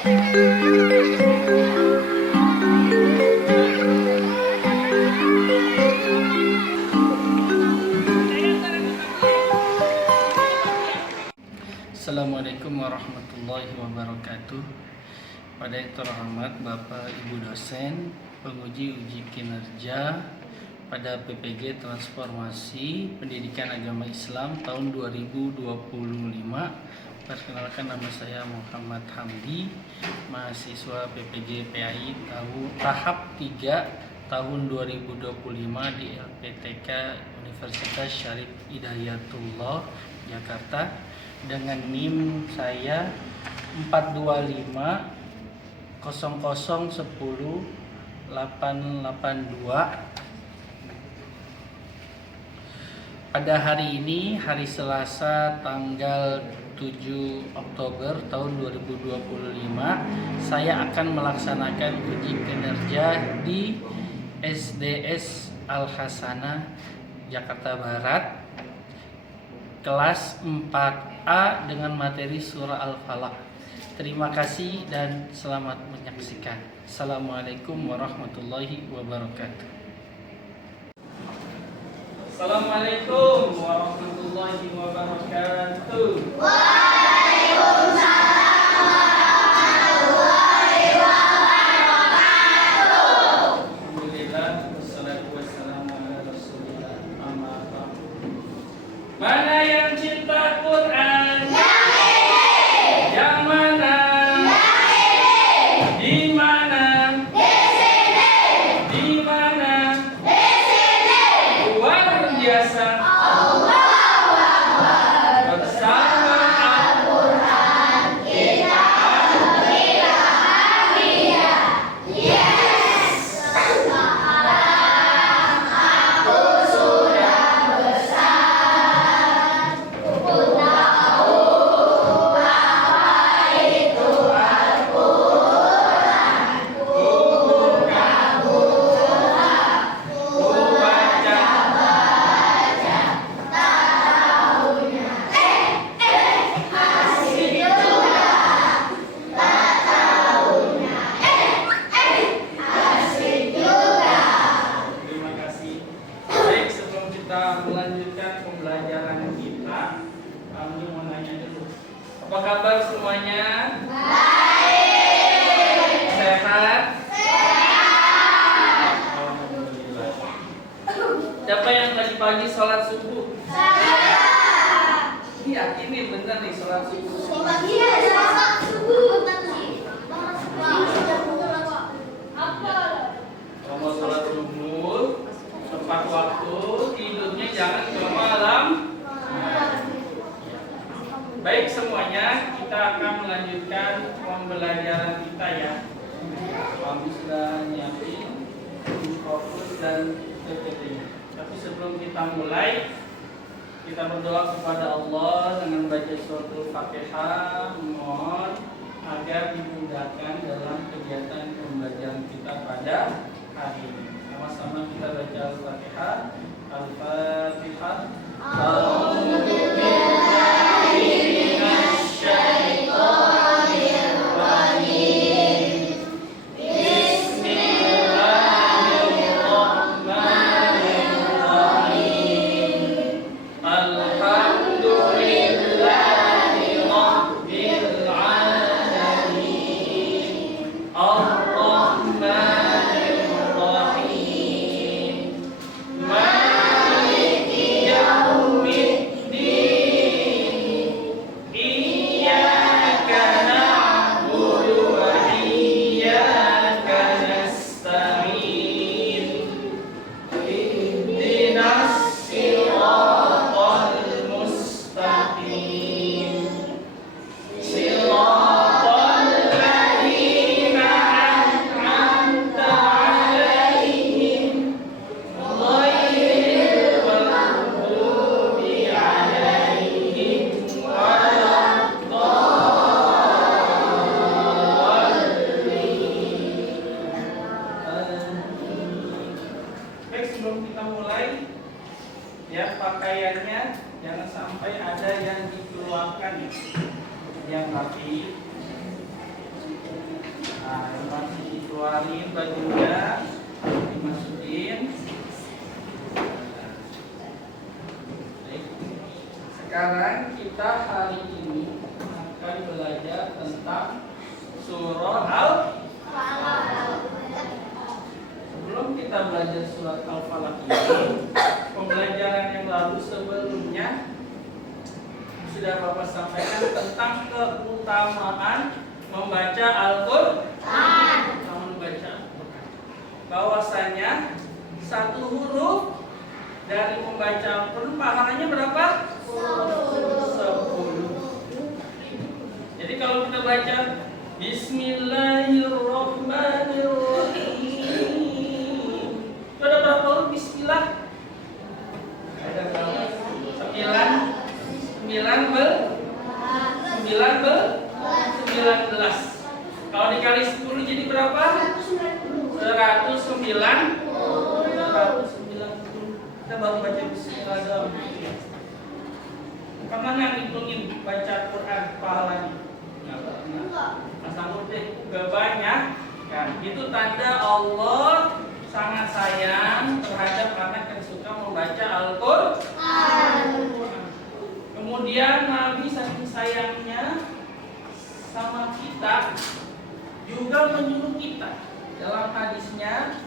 Assalamualaikum warahmatullahi wabarakatuh. Pada yang terhormat Bapak Ibu dosen, penguji uji kinerja pada PPG Transformasi Pendidikan Agama Islam tahun 2025. Perkenalkan, nama saya Muhammad Hamdi, mahasiswa PPG PAI tahap 3 tahun 2025 di LPTK Universitas Syarif Hidayatullah Jakarta, dengan NIM saya 425 00 10 882. Pada hari ini, hari Selasa tanggal 7 Oktober tahun 2025, saya akan melaksanakan uji kinerja di SDS Al Hasanah Jakarta Barat, kelas 4A dengan materi surah Al-Falaq. Terima kasih dan selamat menyaksikan. Assalamualaikum warahmatullahi wabarakatuh. Assalamualaikum warahmatullahi wabarakatuh. Waalaikumsalam warahmatullahi wabarakatuh. Alhamdulillah, wassalatu wassalamu ala Rasulillah, amma ba'd. Mana yang cinta Quran? Yang ini. Yang mana? Yang ini. Di mana? Di sini. Di mana? Di sini. Luar biasa. Allahu Akbar. Bersama Al-Quran kita gembira bahagia. Yes. Sekarang aku sudah besar. Ku tahu apa itu Al-Quran. Ku buka buka, ku baca baca, tak tahunya asik juga. Tak tahunya asik juga. Terima kasih. Baik, sebelum kita melanjutkan pembelajaran kita, kami mau nanya dulu. Apa kabar semuanya? Baik. Sehat? Sehat. Alhamdulillah. Siapa yang tadi pagi sholat subuh? Saya. Iya, ini benar nih sholat subuh. Iya, sholat subuh tadi. Kalau mau sholat subuh tepat waktu, tidurnya jangan ke malam. Baik semuanya, kita akan melanjutkan pembelajaran kita ya. Kami sudah nyiapin fokus dan PPT. Tapi sebelum kita mulai, kita berdoa kepada Allah dengan baca surat Al-Fatihah, mohon agar dimudahkan dalam kegiatan pembelajaran kita pada hari ini. Sama-sama kita baca Al-Fatihah. Al-Fatihah. Ar-Rahmanir Rahim. keluarin bajunya, dimasukin. Baik. Sekarang kita hari ini akan belajar tentang surah Al-Falaq. Sebelum kita belajar surat Al-Falaq ini, pembelajaran yang lalu sebelumnya sudah Bapak sampaikan tentang keutamaan membaca Al-Quran. Bahwasanya satu huruf dari membaca Al-Quran pahalanya berapa? 10. Jadi kalau kita baca Bismillahirrahmanirrahim, itu ada berapa huruf Bismillah? Ada berapa? 19. Kalau dikali 10 jadi berapa? 190. Kita baru baca Bismillah dalam pernah nggak ngitungin baca Quran pahalanya? Nggak pernah. Asal deh, gak banyak. Kan? Itu tanda Allah sangat sayang terhadap anak yang suka membaca Al-Quran. Kemudian Nabi saking sayangnya sama kita juga menyuruh kita dalam hadisnya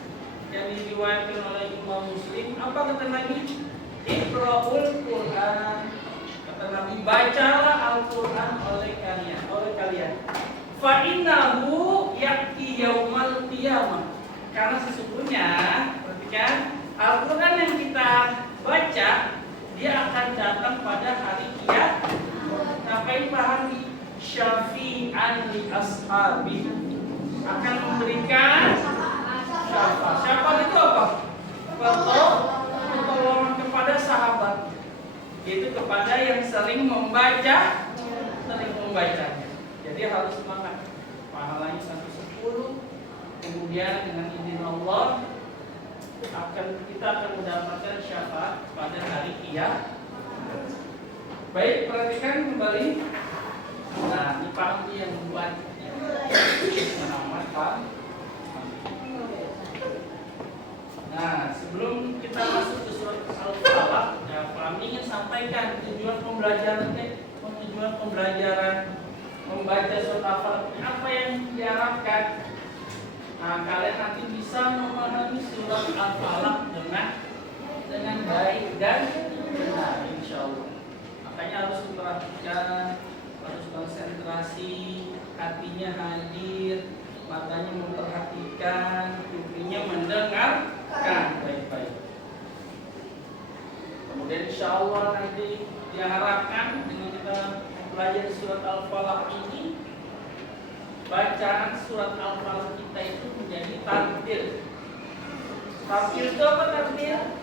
yang diriwayatkan oleh Imam Muslim. Apa kata Nabi? Iqra'ul Quran. Kata Nabi, bacalah Al-Quran oleh kalian. Fa innahu ya'ti yaumal qiyamah. Karena sesungguhnya, perhatikan, Al-Quran yang kita baca dia akan datang pada hari kiamat. Sampai pahami syafi'an li ashabi, akan memberikan syafaat. Syafaat itu apa? Pertolongan kepada sahabat, yaitu kepada yang sering membacanya. Jadi harus semangat. Pahalanya 110. Kemudian dengan izin Allah kita akan mendapatkan syafaat pada hari kiamat. Baik, perhatikan kembali. Nah, ini Pak yang membuat Nah, sebelum kita masuk ke surat Al-Falaq, ya, Pak ingin sampaikan tujuan pembelajaran membaca surat Al-Falaq apa yang diharapkan. Nah, kalian nanti bisa memahami surat Al-Falaq dengan baik dan benar, insya Allah. Makanya harus diperhatikan, harus konsentrasi, hatinya hadir, matanya memperhatikan, kupinya mendengarkan baik-baik. Kemudian insya Allah nanti diharapkan dengan kita belajar surat Al-Falaq ini, bacaan surat Al-Falaq kita itu menjadi tartil. Tartil itu apa tartil?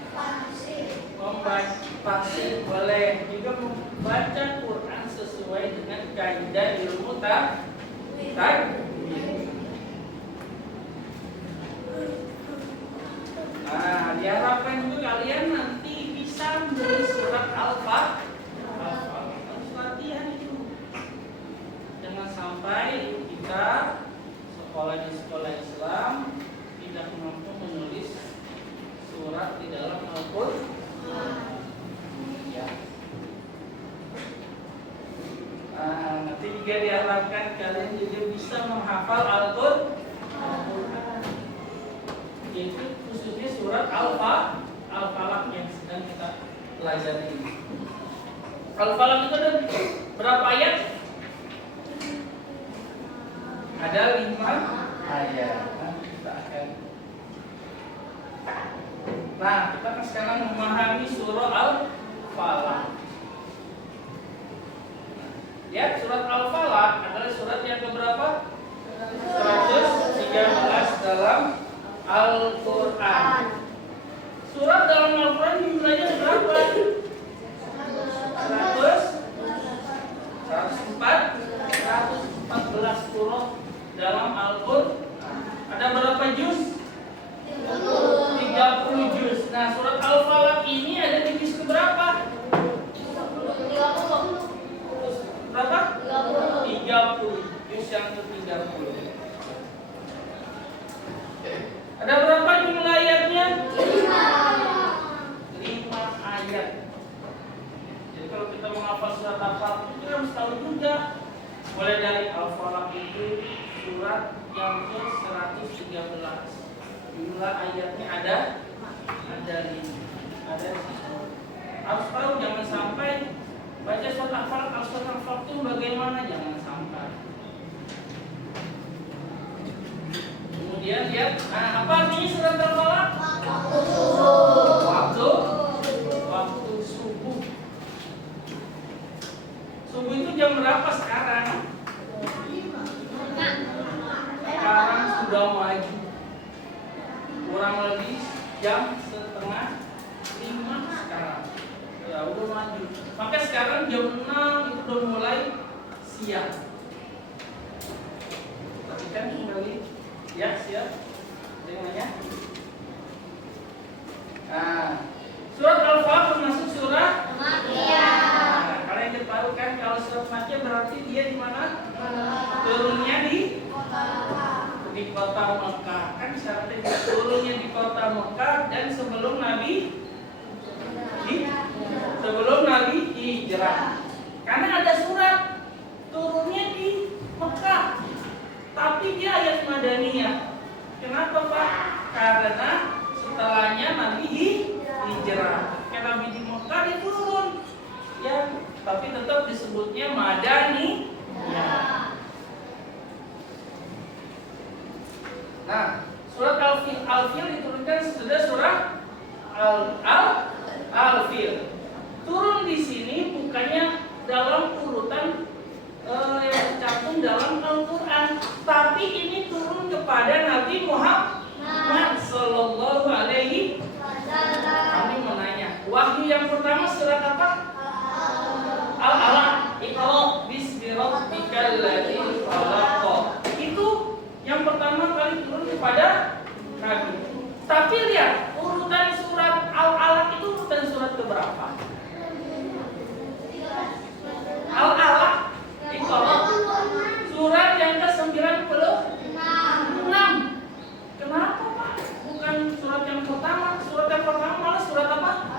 Membaca tafsir boleh juga membaca Quran sesuai dengan kaidah ilmu tajwid. Nah, diharapkan juga kalian nanti bisa menulis surat Al-Falaq. Harus latihan itu. Jangan sampai kita sekolah di sekolah Islam tidak mampu menulis surat di dalam Al-Quran. Ya. Nanti juga diharapkan kalian juga bisa menghafal Al-Quran. Itu khususnya surat Al-Falaq yang sedang kita pelajari ini. Al-Falaq itu ada berapa ayat? Ada 5 ayat. Nah, kita akan sekarang memahami surah Al-Falaq. Lihat, surat Al-Falaq adalah surat yang keberapa? 113 dalam Al-Quran. Surat dalam Al-Quran jumlahnya berapa? 114 surah dalam Al-Quran. Ada berapa juz? 30 juz. Nah, surat Al-Falaq ini ada di juz keberapa? Berapa? 30. Juz yang ke-30. Ada berapa jumlah ayatnya? 5. 5 ayat. Jadi kalau kita menghafal surat Al-Falaq itu harus tahu juga. Mulai dari Al-Falaq itu surat yang ke-113. Jumlah ayatnya ada 5. Ada 10. Harus tahu, jangan sampai baca surat Al-Falaq, surat Al-Falaq itu bagaimana, jangan sampai. Kemudian lihat, apa artinya surat Al-Falaq? Waktu subuh. Subuh itu jam berapa sekarang? Sekarang sudah maju. Kurang lebih jam 4:30 sekarang. Ya udah maju. Maka sekarang jam 6 itu udah mulai siang. Perhatikan kembali. Ya, siap. Dengannya. Nah, surat Al-Falaq termasuk surat Makkiyah. Nah, kalian tahu kan kalau surat Makkiyah berarti dia di mana? Turunnya di kota Mekah. Kan syaratnya turunnya di kota Mekah dan sebelum Nabi hijrah. Karena ada surat turunnya di Mekah, tapi dia ayat Madaniyah. Kenapa Pak? Karena setelahnya Nabi hijrah. Karena Nabi di Mekah dia turun, ya, tapi tetap disebutnya Madaniyah. Nah, surat Al-Fil diturunkan sesudah surat Al-Fil. Turun di sini bukannya dalam urutan yang tercantum dalam Al-Quran, tapi ini turun kepada Nabi Muhammad Sallallahu Alaihi Wasallam. Kami menanya, wahyu yang pertama surat apa? Al-Alaq. Iqra bismi rabbikal ladzi khalaq. Itu yang pertama kali turun kepada Nabi. Tapi lihat urutan surat Al-Alaq itu urutan surat keberapa? Al-Alaq Iqra surat yang ke-96. Kenapa Pak? Bukan surat yang pertama. Surat yang pertama malah surat apa?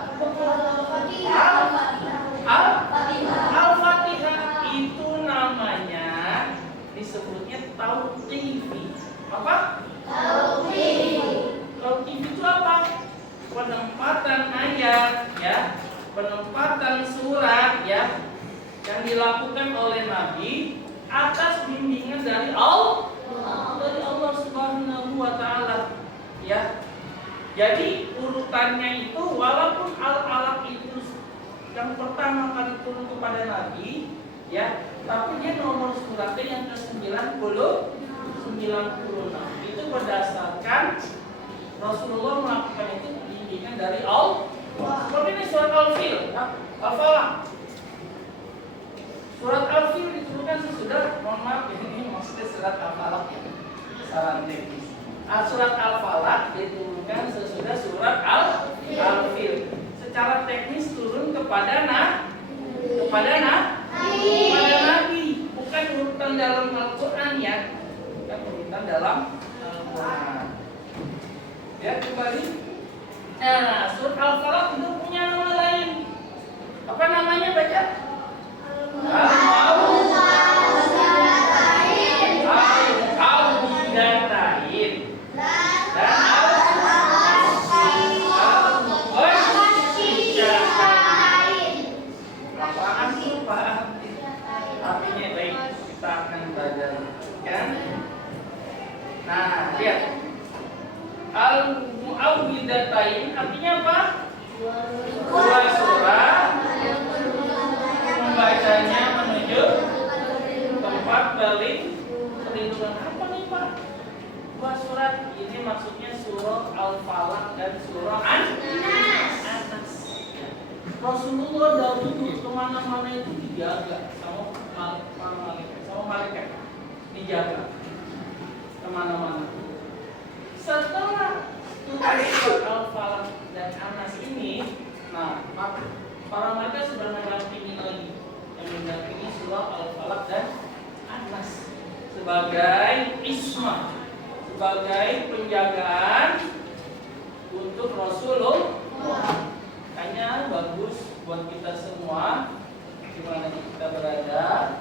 Al-Fatihah. Itu namanya disebutnya tauqif. Apa? Tauqif itu apa? Penempatan ayat, ya, penempatan surat, ya, yang dilakukan oleh Nabi atas bimbingan dari Allah Subhanahu wa taala, ya. Jadi urutannya itu walaupun Al-Alaq itu yang pertama kali turun kepada Nabi, ya, tapi dia nomor suratnya yang ke-96. Itu berdasarkan Rasulullah melakukan itu bimbingan dari Allah. Seperti ini surat Al-Fil, Al-Falaq. Surat Al-Fil diturunkan sesudah, mohon maaf ini maksudnya surat Al-Falaq ya, saran teknis. Surat Al-Falaq diturunkan sesudah surat Al-Fil. Secara teknis turun kepada Nabi, bukan urutan dalam Al-Quran, ya, bukan urutan dalam Al-Quran. Ya, kembali. Nah, surat Al-Falaq itu punya nama lain. Apa namanya baca? Al-Mu'awwidhatain. Dan apaan tuh Pak? Artinya baik, kita akan belajar, kan? Nah, lihat. Al-Mu'awwidhatain artinya apa? Dua surah membacanya menuju tempat perlindungan. Apa nih Pak? Dua surat ini maksudnya surah Al-Falaq dan surah An-Nas. Rasulullah dahulu kemana-mana itu dijaga sama malaikat, dijaga kemana-mana. Setelah surah Al-Falaq dan An-Nas ini, nah, para malaikat sudah mendampingi lagi, yang mendampingi surah Al-Falaq dan An-Nas sebagai ismah, sebagai penjagaan untuk Rasulullah. Hanya bagus buat kita semua dimana kita berada.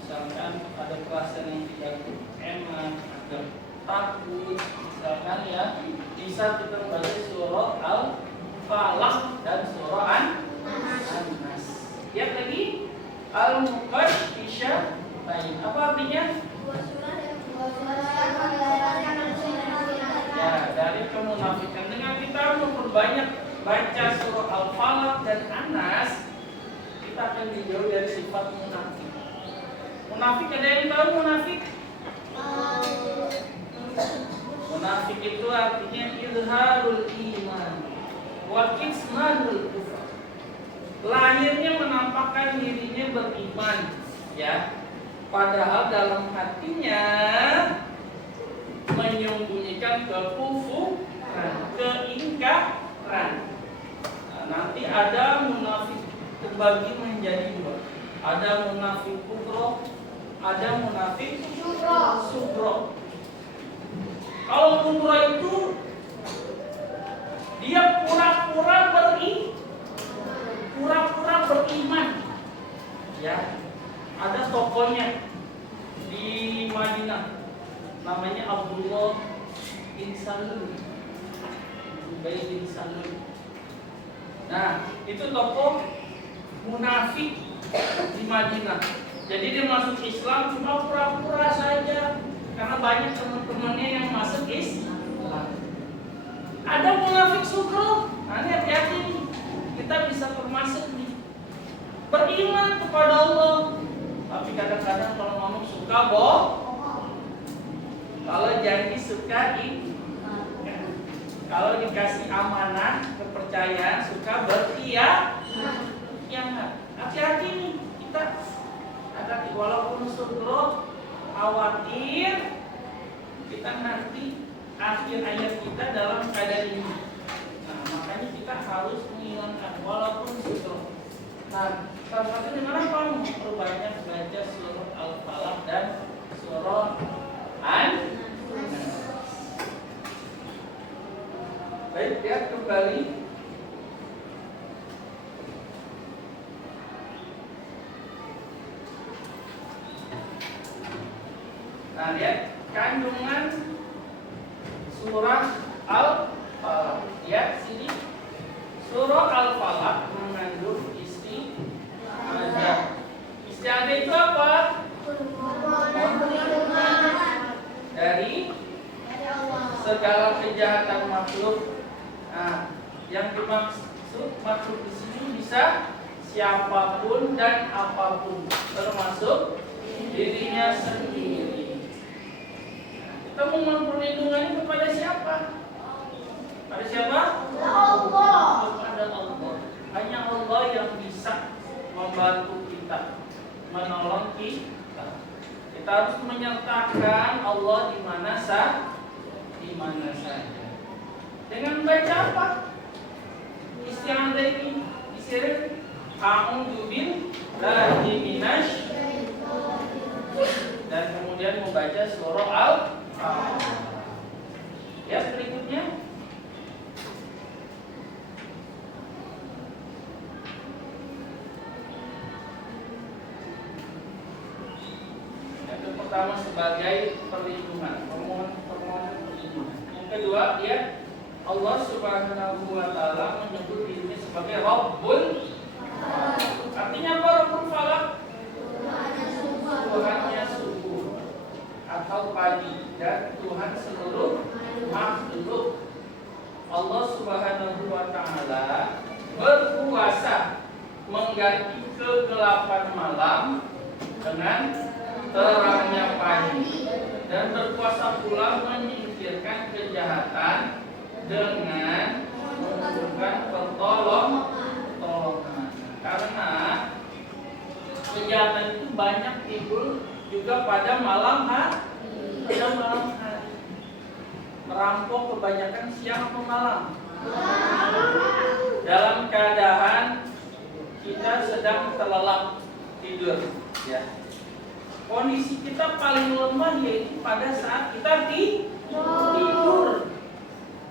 Misalkan ada perasaan yang tidak enak, ada takut, misalkan ya, bisa kita membaca surah Al-Falaq dan surah An-Nas. Lihat lagi Al-Muqaddishatain. Apa artinya? Ya, dari kemunafikan. Dengan kita memperbanyak baca surah Al-Falaq dan An-Nas, kita akan dijauh dari sifat munafik. Munafik, ada yang tahu munafik? Munafik itu artinya izharul iman wa kitmanul kufur. Lahirnya menampakkan dirinya beriman, ya. Padahal dalam hatinya menyembunyikan kekufuran, keingkaran. Nah, nanti ada munafik terbagi menjadi dua. Ada munafik kubro, ada munafik subro. Kalau kubro itu dia pura-pura beriman, ya. Ada tokonya di Madinah, namanya Abdullah bin Salul, Ubay bin Salul. Nah, itu tokoh munafik di Madinah. Jadi dia masuk Islam cuma pura-pura saja, karena banyak teman-temannya yang masuk Islam. Ada munafik sugro. Nah, ini hati-hati nih, kita bisa termasuk nih. Beriman kepada Allah, tapi kadang-kadang kalau ngomong suka bohong. Kalau janji suka kalau dikasih amanah, kepercayaan suka berkhianat. Hati-hati nih, kita hati-hati. Walaupun sugro, khawatir kita nanti akhir ayat kita dalam keadaan ini. Nah, makanya kita harus menghilangkan walaupun sugro. Nah, salah satu dimana kamu perbanyak baca surah Al-Falaq dan surah An-Nas. Baik, lihat kembali. Nah, lihat kandungan surah Al-Falaq. Lihat sini. Surah Al-Falaq mengandung isti'adzah itu apa? Dari segala kejahatan makhluk. Nah, yang dimaksud makhluk di sini bisa siapapun dan apapun, termasuk dirinya sendiri. Kita mohon perlindungan kepada siapa? Pada siapa? Allah. Kepada Allah. Hanya Allah yang bisa membantu kita, menolong kita. Kita harus menyertakan Allah di mana saja. Dengan baca apa? Isti'adzah ini disirin a'udzu billahi minasy, dan kemudian membaca surah Al-Falaq. Ya, berikutnya. Pertama sebagai perlindungan, permohonan perlindungan. Yang kedua, dia Allah Subhanahu wa taala menyebut dirinya sebagai Rabbul Falaq. Artinya apa Rabbul Falaq? Tuhannya subuh atau pagi dan Tuhan seluruh makhluk. Allah Subhanahu wa taala berkuasa mengganti kegelapan malam dengan terangnya pagi, dan berkuasa pula menyingkirkan kejahatan dengan menunjukkan pertolongan. Karena kejahatan itu banyak timbul juga pada malam hari. Merampok kebanyakan siang atau malam. Dalam keadaan kita sedang terlelap tidur, ya. kondisi kita paling lemah yaitu pada saat kita tidur.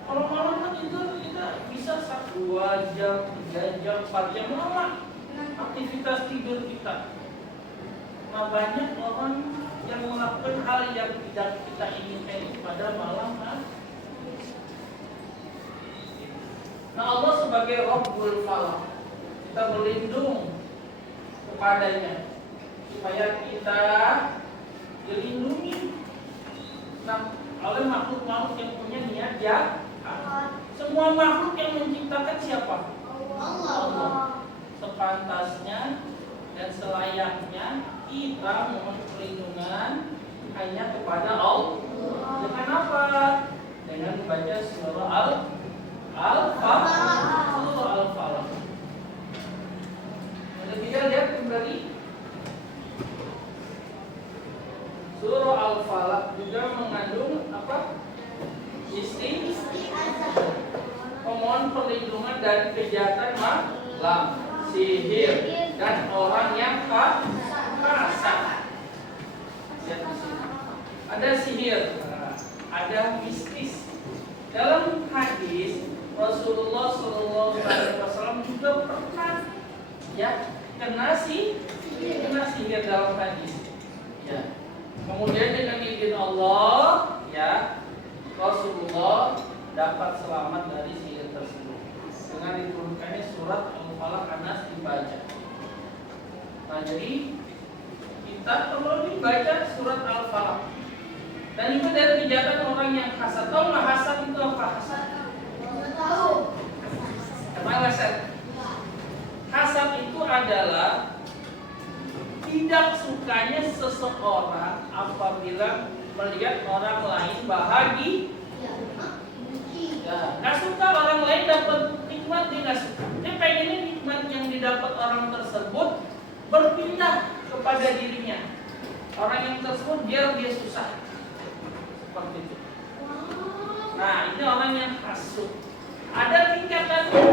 Kalau malam kan tidur kita bisa 2 jam, 3 jam, 4 jam lama aktivitas tidur kita. Nah, banyak orang yang melakukan hal yang tidak kita inginkan pada malam hari. Nah, Allah sebagai Rabbul Falaq, kita berlindung kepadanya supaya kita dilindungi oleh makhluk-makhluk yang punya niat jahat. Semua makhluk yang menciptakan siapa? Allah. Sepantasnya dan selayaknya kita mohon perlindungan hanya kepada Allah. Dengan apa? Dengan membaca surah Al-Falaq. Ada tidak lihat kembali. Surah Al-Falaq juga mengandung apa? Memohon perlindungan dari kejahatan malam, sihir, dan orang yang kasar. Ada sihir, ada mistis. Dalam hadis Rasulullah SAW juga pernah kena sihir dalam hadis. Ya. Kemudian dengan izin Allah, Rasulullah dapat selamat dari sihir tersebut dengan diturunkannya surat Al-Falaq. Anas dibaca. Nah, jadi kita perlu dibaca surat Al-Falaq. Dan itu dari kejahatan orang yang hasad. Tahu nggak hasad itu apa? Tahu. Apa hasad? Hasad itu adalah tidak sukanya seseorang apabila melihat orang lain bahagia. Nggak suka orang lain dapat nikmat, dia nggak suka. Dia pengennya nikmat yang didapat orang tersebut berpindah kepada dirinya. Orang yang tersebut biar dia susah. Seperti itu. Nah, ini orang yang hasud. Ada tingkatannya.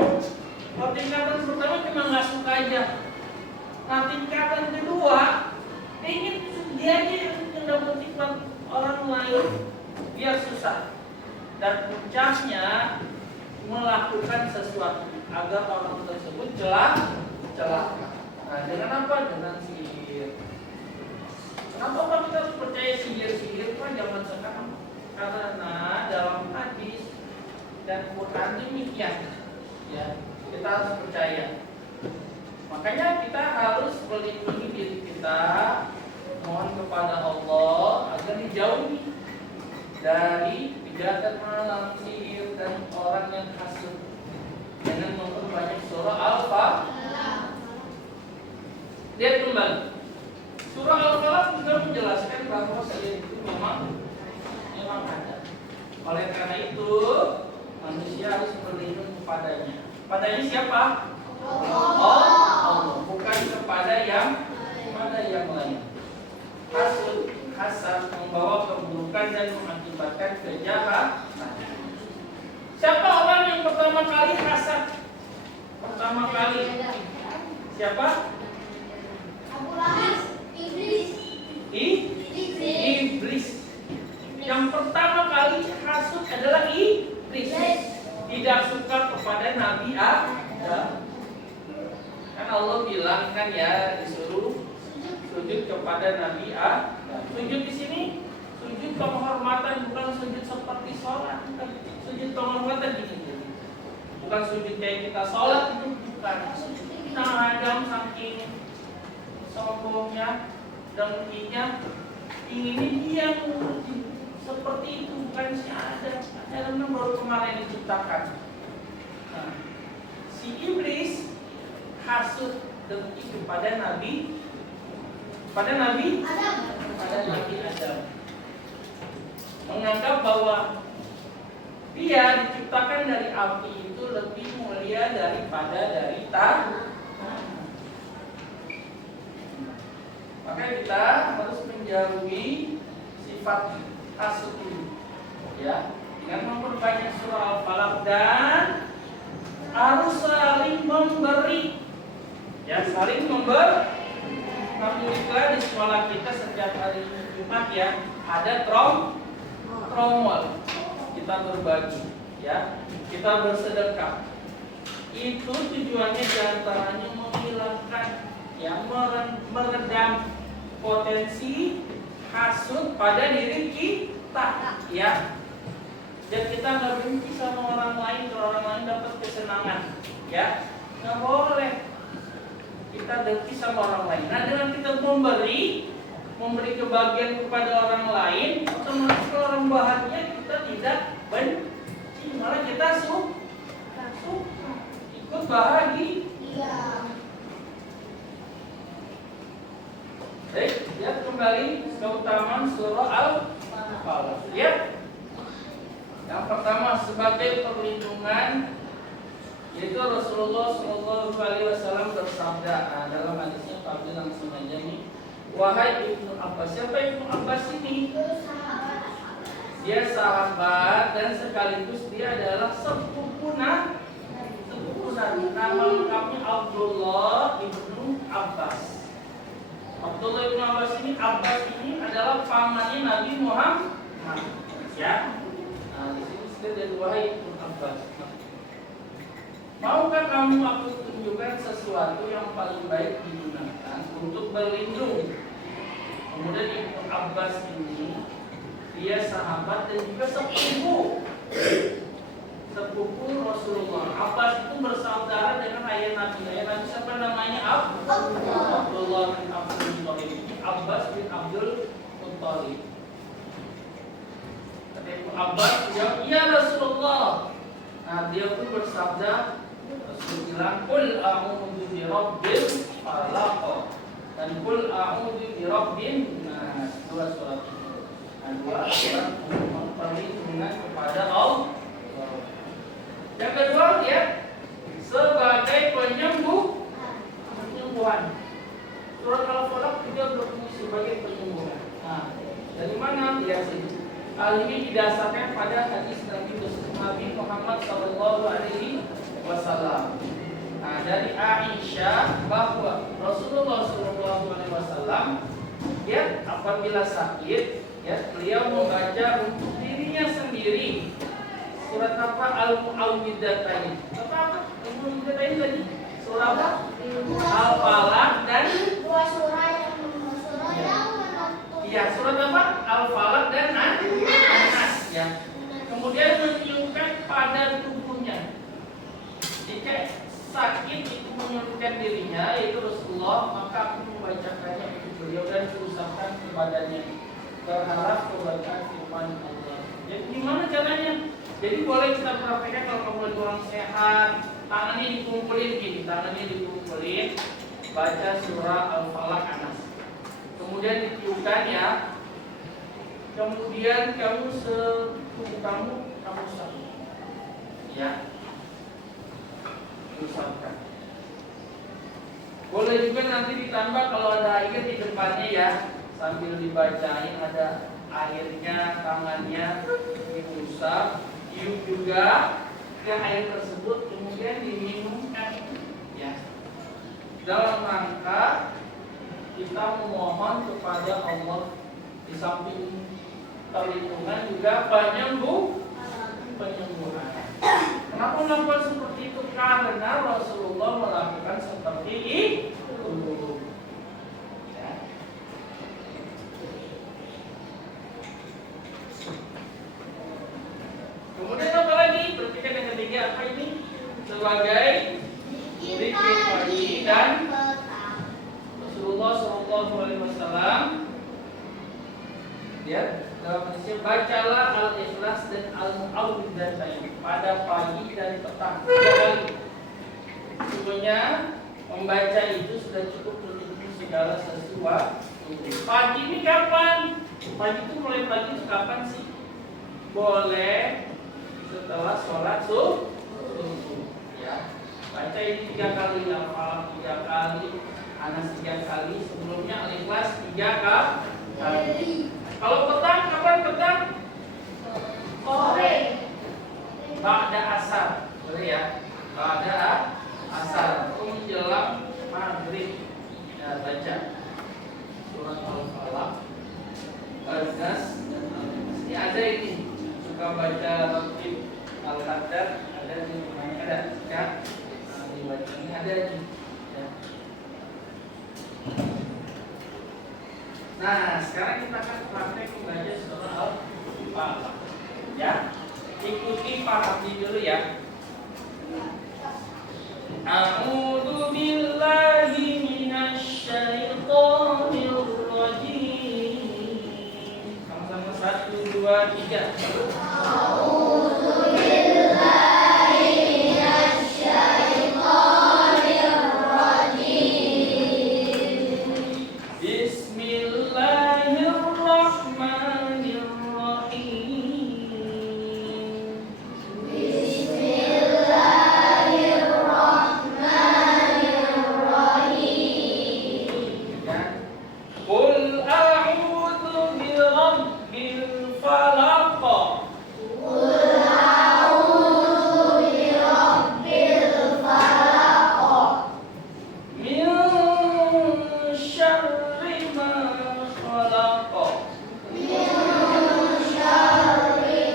Kalau tingkatan pertama cuma nggak suka aja. Nah, tingkatan kedua, ingin dia aja yang dapat nikmat orang lain biar susah. Dan puncaknya melakukan sesuatu agar orang tersebut celaka. Nah, dengan apa? Dengan sihir. Kenapa kita harus percaya sihir Pak zaman sekarang? Karena dalam hadis dan Quran demikian. Ya, kita harus percaya. Makanya kita harus melindungi diri kita, mohon kepada Allah agar dijauhi dari kejahatan malam, sihir, dan orang yang hasud dengan memperbanyak surah Al-Falaq. Lihat kembali, surah Al-Falaq juga menjelaskan bahwa sihir itu memang ada. Oleh karena itu, manusia harus berlindung kepadanya. Padanya siapa? Allah, bukan kepada yang lain. Hasad membawa keburukan dan mengakibatkan kejahatan. Siapa orang yang pertama kali hasad? Pertama kali siapa? Abu Lahab. Iblis. Yang pertama kali hasud adalah iblis. Tidak suka kepada Nabi Adam. Kan Allah bilang kan ya, disuruh sujud kepada Nabi Adam. Sujud di sini sujud penghormatan, bukan sujud seperti sholat. Bukan. Sujud penghormatan gini. Bukan sujud kayak kita sholat, itu bukan. Nah, Adam saking sombongnya, dengkinya, inginnya dia seperti itu, bukan si Adam. Adam baru kemarin diciptakan. Nah, si iblis hasud dengki kepada Nabi Adam, menganggap bahwa dia diciptakan dari api itu lebih mulia daripada dari tanah. Maka kita harus menjauhi sifat hasud ini, ya, dengan memperbanyak surah Al-Falaq dan harus saling memberi, ya, saling memberi. Alhamdulillah di sekolah kita setiap hari Jumat ya ada tromol. Kita berbagi ya, kita bersedekah. Itu tujuannya diantaranya menghilangkan yang meredam potensi hasut pada diri kita ya. Dan kita nggak benci sama orang lain kalau orang lain dapat kesenangan ya, nggak boleh kita benci sama orang lain. Nah dengan kita memberi kebahagiaan kepada orang lain, otomatis kalau orang bahagia kita tidak benci, malah kita suka ikut bahagia. Baik, lihat kembali keutamaan surah Al-Falaq. Lihat. Yang pertama sebagai perlindungan, yaitu Rasulullah SAW bersabda dalam hadisnya, Pak langsung aja nih. Wahai Ibnu Abbas. Siapa Ibnu Abbas ini? Dia sahabat dan sekaligus dia adalah sepupu Nabi. Nama lengkapnya Abdullah Ibnu Abbas. Abdullah Ibnu Abbas ini adalah pamannya Nabi Muhammad. Ya. Nah, di sini sudah dari wahai Ibnu Abbas. Maukah kamu aku tunjukkan sesuatu yang paling baik digunakan untuk berlindung? Kemudian Ibnu Abbas ini dia sahabat dan juga sepupu Rasulullah. Abbas itu bersaudara dengan ayah Nabi. Ayah Nabi siapa namanya? Abdullah bin Abdul Muttalib. Abbas bin Abdul Muttalib. Kata Ibnu Abbas, ya Rasulullah. Nah dia pun bersabda, Rasul bilang, Qul a'udzu bi rabbil falaq dan Qul a'udzu bi rabbin nas. Dua surat itu. Nah, dua surat perlindungan kepada Allah. Yang kedua ya, sebagai penyembuhan. Surat Al-Falaq juga berfungsi sebagai penyembuhan. Nah, dari mana dia sini? Hal ini didasarkan pada hadis Nabi Muhammad SAW. Nah, dari Aisyah bahwa Rasulullah SAW ya apabila sakit ya beliau membaca untuk dirinya sendiri surat apa? Al-Mu'awwidzatain. Apa? Al-Mu'awwidzatain tadi? Surat Al-Falaq dan dua surah yang iya, surat apa? Al-Falaq dan An-Nas ya. Kemudian menunjukkan pada tubuhnya. Jika sakit itu menyulitkan dirinya, yaitu Rasulullah, maka aku membacakannya untuk beliau dan diusapkan ke badannya. Berharap keberkahan firman Allah. Jadi gimana caranya? Jadi boleh kita praktekkan kalau kamu lagi orang sehat, tangannya dikumpulin gini, baca surah Al-Falaq An-Nas. Kemudian ditiupkan ya. Kemudian kamu kamu usap. Ya. Usapkan. Boleh juga nanti ditambah kalau ada air di depannya ya, sambil dibacain ada airnya, tangannya diusap. Tiup juga ke air tersebut, kemudian diminumkan ya, dalam rangka kita memohon kepada Allah. Di samping perlindungan juga penyembuhan. Kenapa melakukan seperti itu? Karena Rasulullah melakukan seperti itu ya. Kemudian apa lagi? Perhatikan yang ketiga apa ini? Sebagai zikir pagi dan Rasulullah SAW ya dalam hadisnya bacalah Al-Ikhlas dan Al-Mu'awwidzatain pada pagi dan petang 3 kali. Sebenarnya membaca itu sudah cukup untuk segala sesuatu. Pagi ini kapan? Pagi itu mulai pagi itu kapan sih? Boleh setelah sholat subuh ya. Baca ini 3 kali, Al-Falaq 3 kali, Anas 3 kali, sebelumnya Al-Ikhlas 3 kali. Kalau petang, kapan petang? Sore. Ba'da asar, boleh ya? Ba'da asar, menjelang maghrib ya baca. ada ini suka baca Rotib Al-Qadar, ada di rumahnya ada ya. Nah, dibaca ini ada nih. Ya. Nah, sekarang kita akan praktek membaca surah Al-Falaq. Ya, ikuti pahami dulu ya. A'udzu billahi minasy syaithanir rajim. Sama-sama 1 2 3. A'udzu billahi minasy syaithanir rajim. Bismillahirrahmanirrahim. Qul a'udzu birabbil falaq. Min syarri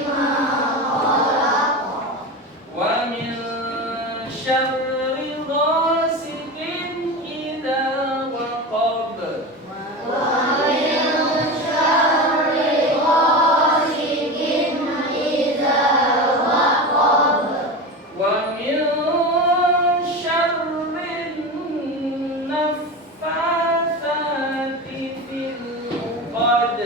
ma khalaq. Wa min syarri ghasiqin idza waqab. Wa min syarrin naffatsati fil 'uqad.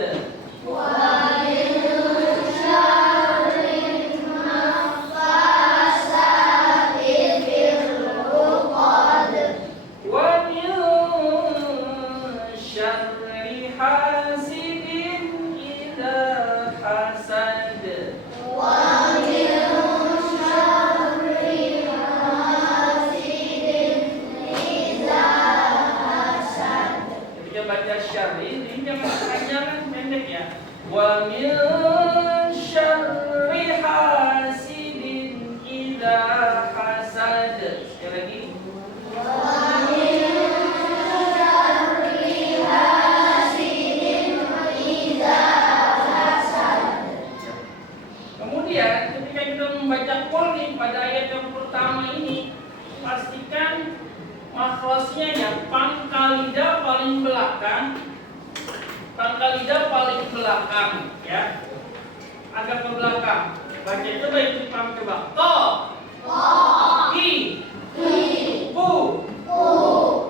Wa min syarri hasidin idza hasad. Ketika baca syarri ini jangan panjangan, pendek ya. Wa min syarri hasidin idza hasad. Sekali lagi. Kemudian ketika kita membaca Qul pada ayat yang pertama ini, pastikan makhrajnya ya pangkal lidah paling belakang. Pangkal lidah paling belakang ya. Agak ke belakang. Baca itu baik paham coba. To. I. Bu.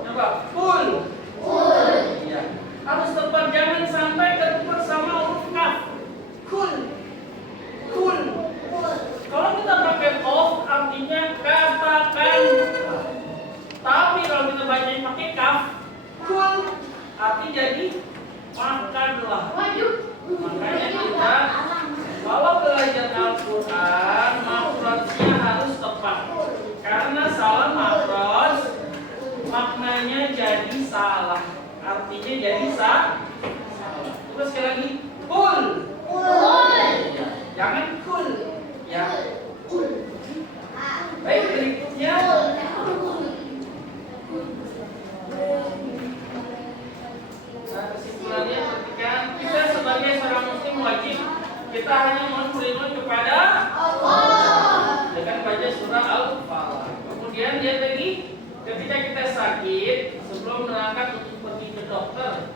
Coba. Kul. Iya. Harus tepat, jangan sampai ketuker sama huruf kaf. Kul. Kalau kita pakai qaf artinya katakan. Tapi kalau kita baca pakai kaf, kul arti jadi makanlah. Makanya kita kalau belajar Al-Quran makhrajnya harus tepat. Karena salah makhraj maknanya jadi salah. Artinya jadi salah. Terus sekali lagi kul. Jangan kul ya. Baik, berikutnya kesimpulannya ketika kita sebagai seorang muslim wajib kita hanya beriman kepada Allah dengan baca surah Al-Falaq. Kemudian dia lagi ketika kita sakit sebelum berangkat untuk pergi ke dokter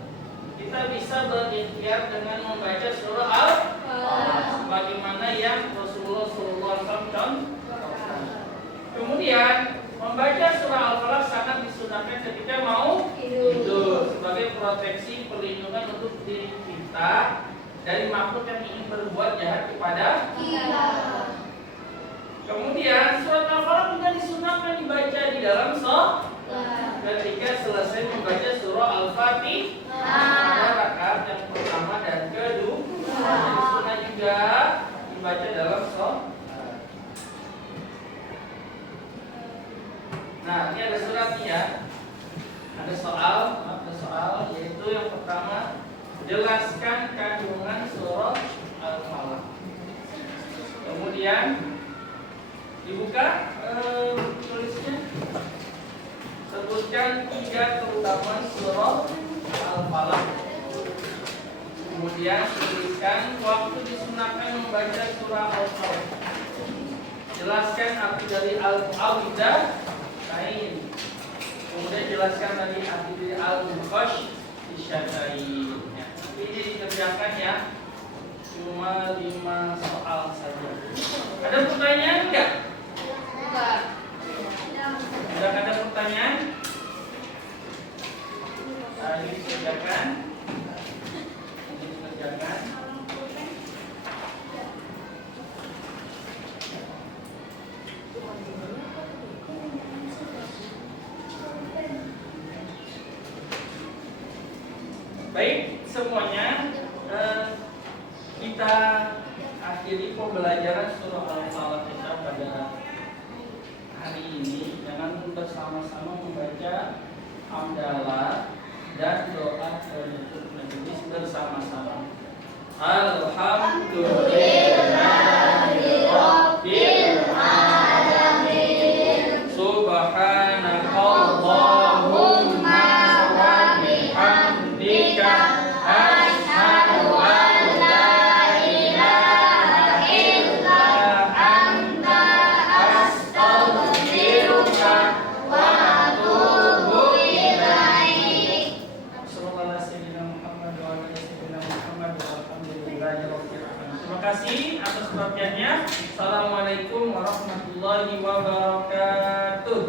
kita bisa berikhtiar dengan membaca surah Al-Falaq sebagaimana yang Rasulullah SAW. Kemudian membaca surah Al-Falaq sangat disunahkan ketika mau tidur sebagai proteksi perlindungan untuk diri kita dari makhluk yang ingin berbuat jahat kepada kita. Kemudian surat Al-Falaq juga disunahkan dibaca di dalam sholat ketika selesai membaca surah Al-Fatihah pada rakaat yang pertama dan kedua. Sunnah juga dibaca dalam sholat. Nah, ini ada suratnya ya. Ada soal yaitu yang pertama, jelaskan kandungan surah Al-Falaq. Kemudian dibuka tulisnya. Sebutkan 3 keutamaan surah Al-Falaq. Kemudian tuliskan waktu disunahkan membaca surah Al-Falaq. Jelaskan arti dari al-mu'awwidzah. Lain. Kemudian jelaskan tadi arti dari al-mukhasysyatain. Ya, ini dikerjakan ya. Cuma 5 soal saja. Ada pertanyaan enggak? Enggak. Sudah ada pertanyaan? Ini dikerjakan. Ini dikerjakan. Baik, semuanya kita akhiri pembelajaran surah Al-Falaq kita pada hari ini dengan bersama-sama membaca hamdalah dan doa penutup majelis bersama-sama. Alhamdulillahirabbil alamin. Subhanakallahumma wa bihamdika asyhadu an la ilaha illa anta astaghfiruka wa atubu ilaik. Sallallahu alaihi wasallam. Terima kasih atas perhatiannya. Assalamualaikum warahmatullahi wabarakatuh.